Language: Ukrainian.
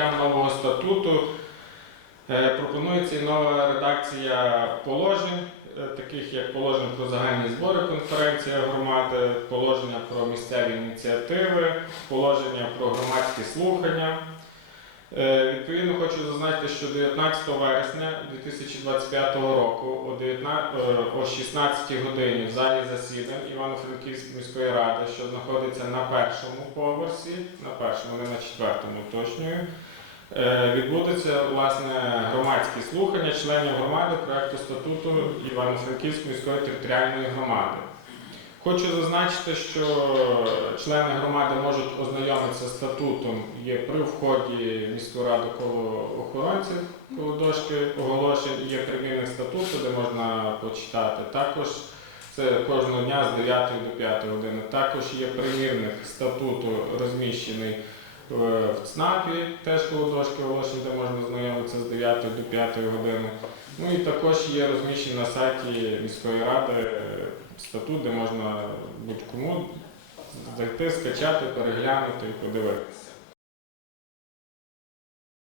прийняттям нового статуту е, пропонується нова редакція положень, е, таких як положення про загальні збори конференція громади, положення про місцеві ініціативи, положення про громадські слухання. Е, Відповідно, хочу зазначити, що 19 вересня 2025 року о 19, е, 16 годині в залі засідань Івано-Франківської міської ради, що знаходиться на першому поверсі, на першому, не на четвертому, уточнюю, е, відбудуться власне громадські слухання членів громади проекту статуту Івано-Франківської міської територіальної громади. Хочу зазначити, що члени громади можуть ознайомитися з статутом є при вході в міську раду коло охоронців, коло дошки оголошень, є примірник статуту, де можна почитати. Також це кожного дня з 9 до 5 години. Також є примірник статуту розміщений в ЦНАПі, теж коло дошки оголошень, де можна знайомитися з 9 до 5 години. Ну і також є розміщений на сайті міської ради е, статут, де можна будь-кому зайти, скачати, переглянути і подивитися.